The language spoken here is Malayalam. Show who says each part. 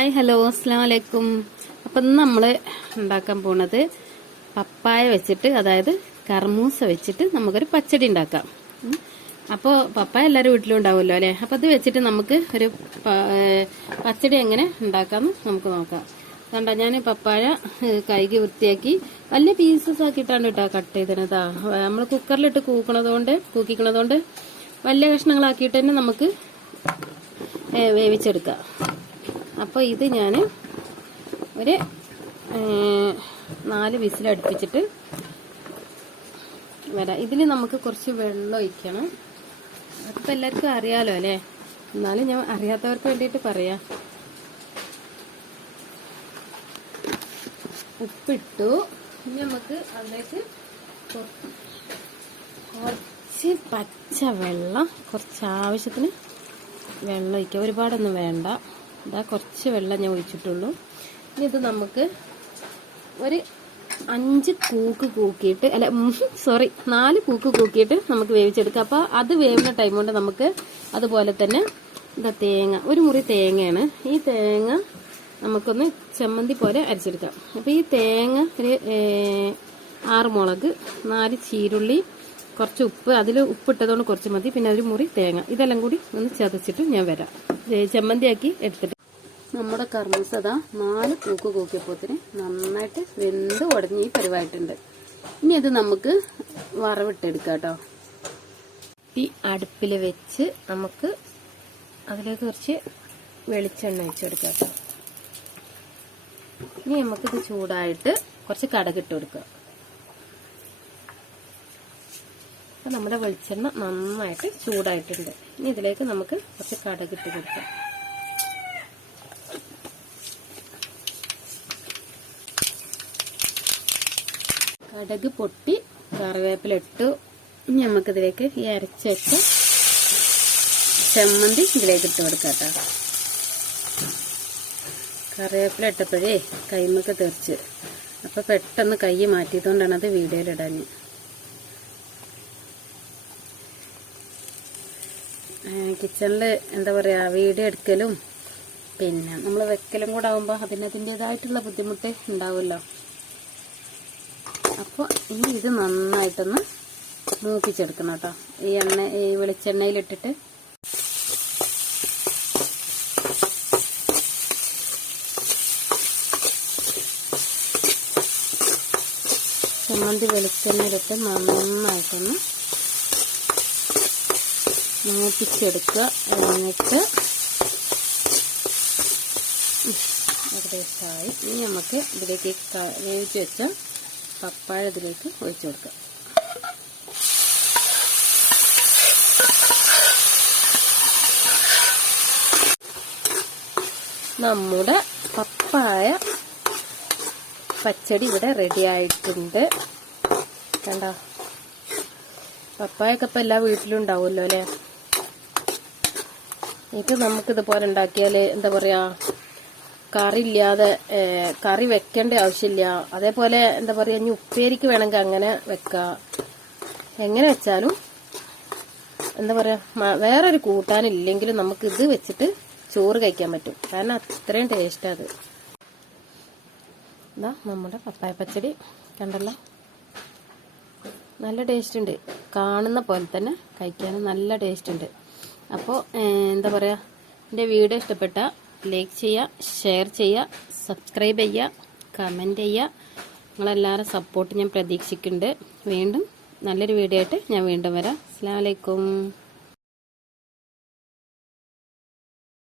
Speaker 1: ഹായ് ഹലോ അസ്സാം വലൈക്കും അപ്പം ഇന്ന് നമ്മൾ ഉണ്ടാക്കാൻ പോണത് പപ്പായ വെച്ചിട്ട് അതായത് കർമൂസ വെച്ചിട്ട് നമുക്കൊരു പച്ചടി ഉണ്ടാക്കാം. അപ്പോൾ പപ്പായ എല്ലാവരും വീട്ടിലും ഉണ്ടാവുമല്ലോ അല്ലേ? അപ്പം അത് വെച്ചിട്ട് നമുക്ക് ഒരു പച്ചടി എങ്ങനെ ഉണ്ടാക്കാമെന്ന് നമുക്ക് നോക്കാം. കണ്ട ഞാൻ പപ്പായ കൈകി വൃത്തിയാക്കി വലിയ പീസസ് ആക്കിയിട്ടാണ് കേട്ടോ കട്ട് ചെയ്തിരുന്നത് നമ്മൾ കുക്കറിലിട്ട് കൂക്കണതുകൊണ്ട് കൂക്കിക്കണതുകൊണ്ട് വലിയ കഷ്ണങ്ങളാക്കിയിട്ട് തന്നെ നമുക്ക് വേവിച്ചെടുക്കാം. അപ്പോൾ ഇത് ഞാൻ ഒരു നാല് വിസിൽ വിസിലടുപ്പിച്ചിട്ട് വരാം. ഇതിൽ നമുക്ക് കുറച്ച് വെള്ളം ഒഴിക്കണം. അതിപ്പോൾ എല്ലാവർക്കും അറിയാലോ അല്ലേ? എന്നാലും ഞാൻ അറിയാത്തവർക്ക് വേണ്ടിയിട്ട് പറയാം. ഉപ്പിട്ടു. ഇനി നമുക്ക് അതിലേക്ക് കുറച്ച് പച്ച വെള്ളം കുറച്ച് ആവശ്യത്തിന് വെള്ളം ഒഴിക്കുക ഒരുപാടൊന്നും വേണ്ട. ഇതാ കുറച്ച് വെള്ളം ഞാൻ ഒഴിച്ചിട്ടുള്ളൂ. ഇനി ഇത് നമുക്ക് ഒരു അഞ്ച് കൂക്ക് കൂക്കിയിട്ട് അല്ല സോറി നാല് കൂക്ക് കൂക്കിയിട്ട് നമുക്ക് വേവിച്ചെടുക്കാം. അപ്പോൾ അത് വേവുന്ന ടൈം കൊണ്ട് നമുക്ക് അതുപോലെ തന്നെ എന്താ തേങ്ങ ഒരു മുറി തേങ്ങയാണ്. ഈ തേങ്ങ നമുക്കൊന്ന് ചമ്മന്തി പോലെ അരച്ചെടുക്കാം. അപ്പോൾ ഈ തേങ്ങ ഒരു ആറ് മുളക് നാല് ചീരുള്ളി കുറച്ച് ഉപ്പ് അതിൽ ഉപ്പിട്ടതുകൊണ്ട് കുറച്ച് മതി. പിന്നെ ഒരു മുറി തേങ്ങ. ഇതെല്ലാം കൂടി ഒന്ന് ചതച്ചിട്ട് ഞാൻ വരാം. ചമ്മന്തിയാക്കി എടുത്തിട്ട്. നമ്മുടെ കർമ്മൂസ അതാ നാല് കൂക്ക് കൂക്കിയപ്പോത്തിന് നന്നായിട്ട് വെന്ത് ഉടഞ്ഞ് പരിവായിട്ടുണ്ട്. ഇനി ഇത് നമുക്ക് വറവിട്ടെടുക്കാം കേട്ടോ. ഈ അടുപ്പിൽ വെച്ച് നമുക്ക് അതിലേക്ക് കുറച്ച് വെളിച്ചെണ്ണ വെച്ചെടുക്കാം കേട്ടോ. ഇനി നമുക്കിത് ചൂടായിട്ട് കുറച്ച് കടകിട്ട് കൊടുക്കുക അപ്പം നമ്മുടെ വെളിച്ചെണ്ണ നന്നായിട്ട് ചൂടായിട്ടുണ്ട്. ഇനി ഇതിലേക്ക് നമുക്ക് കുറച്ച് കടകിട്ട് കൊടുക്കാം. കടക് പൊട്ടി കറിവേപ്പില ഇട്ടു. ഇനി നമുക്കിതിലേക്ക് ഈ അരച്ച് വെച്ച ചമ്മന്തി ഇതിലേക്ക് ഇട്ട് കൊടുക്കാം കേട്ടോ. കറിവേപ്പില ഇട്ടപ്പോഴേ കൈമൊക്കെ തെറിച്ച്. അപ്പോൾ പെട്ടെന്ന് കൈ മാറ്റിയതുകൊണ്ടാണ് അത് വീഡിയോയിലിടാൻ കിച്ചണിൽ എന്താ പറയുക വീഡിയോ എടുക്കലും പിന്നെ നമ്മൾ വെക്കലും കൂടെ ആകുമ്പോൾ അതിന് അതിന്റെതായിട്ടുള്ള ബുദ്ധിമുട്ട് ഉണ്ടാവുമല്ലോ. അപ്പോൾ ഇനി ഇത് നന്നായിട്ടൊന്ന് മൂപ്പിച്ചെടുക്കണം കേട്ടോ. ഈ എണ്ണ ഈ വെളിച്ചെണ്ണയിലിട്ടിട്ട് ചമ്മന്തി വെളിച്ചെണ്ണയിലിട്ട് നന്നായിട്ടൊന്ന് മൂപ്പിച്ചെടുക്കുക എന്നിട്ട് ഏകദേശമായി ഇനി നമുക്ക് ഇതിലേക്ക് വേവിച്ച് വെച്ച പപ്പായ ഇതിലേക്ക് ഒഴിച്ചു കൊടുക്കുക നമ്മുടെ പപ്പായ പച്ചടി ഇവിടെ റെഡി ആയിട്ടുണ്ട്. കണ്ടോ? പപ്പായൊക്കെ ഇപ്പം എല്ലാ വീട്ടിലും ഉണ്ടാവുമല്ലോ അല്ലേ? ഇത് നമുക്കിതുപോലെ ഉണ്ടാക്കിയാൽ എന്താ പറയാ കറി ഇല്ലാതെ കറി വെക്കേണ്ട ആവശ്യമില്ല. അതേപോലെ എന്താ പറയാ ഇനി ഉപ്പേരിക്ക് വേണമെങ്കിൽ അങ്ങനെ വെക്കാം. എങ്ങനെ വെച്ചാലും എന്താ പറയാ മ- വേറൊരു കൂട്ടാനില്ലെങ്കിലും നമുക്ക് ഇത് വെച്ചിട്ട് ചോറ് കഴിക്കാൻ പറ്റും. കാരണം അത്രയും ടേസ്റ്റ് അത്. ഇതാ നമ്മുടെ പപ്പായ പച്ചടി. കണ്ടല്ലോ? നല്ല ടേസ്റ്റ് ഉണ്ട്. കാണുന്ന പോലെ തന്നെ കഴിക്കാനും നല്ല ടേസ്റ്റ് ഉണ്ട്. അപ്പോൾ എന്താ പറയുക എന്റെ വീഡിയോ ഇഷ്ടപ്പെട്ട ലൈക്ക് ചെയ്യുക ഷെയർ ചെയ്യുക സബ്സ്ക്രൈബ് ചെയ്യുക കമന്റ് ചെയ്യുക. നിങ്ങളെല്ലാവരും സപ്പോർട്ട് ഞാൻ പ്രതീക്ഷിക്കുന്നുണ്ട്. വീണ്ടും നല്ലൊരു വീഡിയോ ആയിട്ട് ഞാൻ വീണ്ടും വരാം. അസ്സാം വലൈക്കും